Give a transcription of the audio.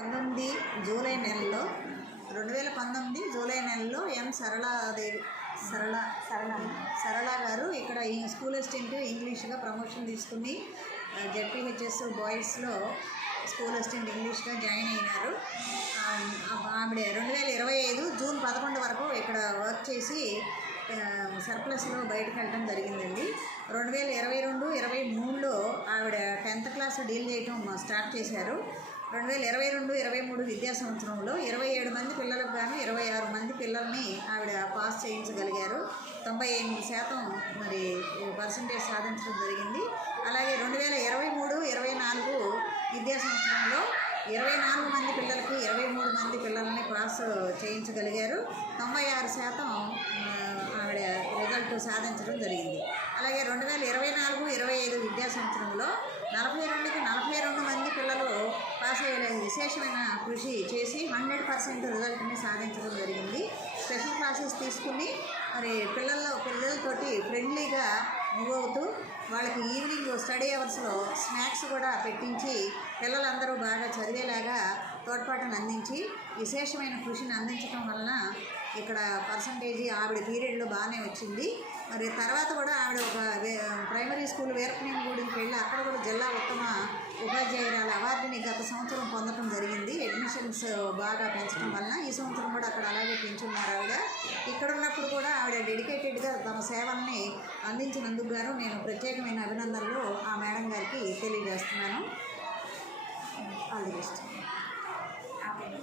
19 July నెలలో 2019 July నెలలో ఎం సరళాదేవి సరళ గారు ఇక్కడ ఈ స్కూల్ అసిస్టెంట్ ఇంగ్లీష్గా ప్రమోషన్ తీసుకుని జెడ్పీహెచ్ఎస్ బాయ్స్లో స్కూల్ అసిస్టెంట్ ఇంగ్లీష్గా జాయిన్ అయినారు. ఆవిడ 2025 జూన్ 11 వరకు ఇక్కడ వర్క్ చేసి సర్ప్లస్లో బయటకు వెళ్ళడం జరిగిందండి. 2022-23లో ఆవిడ 10th క్లాస్ డీల్ చేయటం స్టార్ట్ చేశారు. 2022-23 విద్యా సంవత్సరంలో 27 మంది పిల్లలకు గాను 26 మంది పిల్లల్ని ఆవిడ పాస్ చేయించగలిగారు. 98% మరి పర్సంటేజ్ సాధించడం జరిగింది. అలాగే 2023-24 విద్యా సంవత్సరంలో 24 మంది పిల్లలకి 23 మంది పిల్లల్ని పాస్ చేయించగలిగారు. 96% ఆవిడ రిజల్ట్ సాధించడం జరిగింది. అలాగే 2024-25 విద్యా సంవత్సరంలో 42కి 42 మంది పిల్లలు పాస్ అయ్యే విశేషమైన కృషి చేసి 100% రిజల్ట్ని సాధించడం జరిగింది. స్పెషల్ క్లాసెస్ తీసుకుని మరి పిల్లలతోటి ఫ్రెండ్లీగా మూవ్ అవుతూ వాళ్ళకి ఈవినింగ్ స్టడీ అవర్స్లో స్నాక్స్ కూడా పెట్టించి పిల్లలందరూ బాగా చదివేలాగా తోడ్పాటును అందించి విశేషమైన కృషిని అందించడం వలన ఇక్కడ పర్సంటేజీ ఆవిడ పీరియడ్లో బాగానే వచ్చింది. మరి తర్వాత కూడా ఆవిడ ఒక ప్రైమరీ స్కూల్ వీరపనేనిగూడెంకి వెళ్ళి అక్కడ కూడా జిల్లా ఉత్తమ ఉపాధ్యాయురాల అవార్డుని గత సంవత్సరం పొందడం జరిగింది. అడ్మిషన్స్ బాగా పెంచడం వలన ఈ సంవత్సరం కూడా అక్కడ అలాగే పెంచున్నారు ఆవిడ. ఇక్కడ ఉన్నప్పుడు కూడా ఆవిడ డెడికేటెడ్గా తమ సేవల్ని అందించినందుకు గాను నేను ప్రత్యేకమైన అభినందనలు ఆ మేడం గారికి తెలియజేస్తున్నాను. All the best.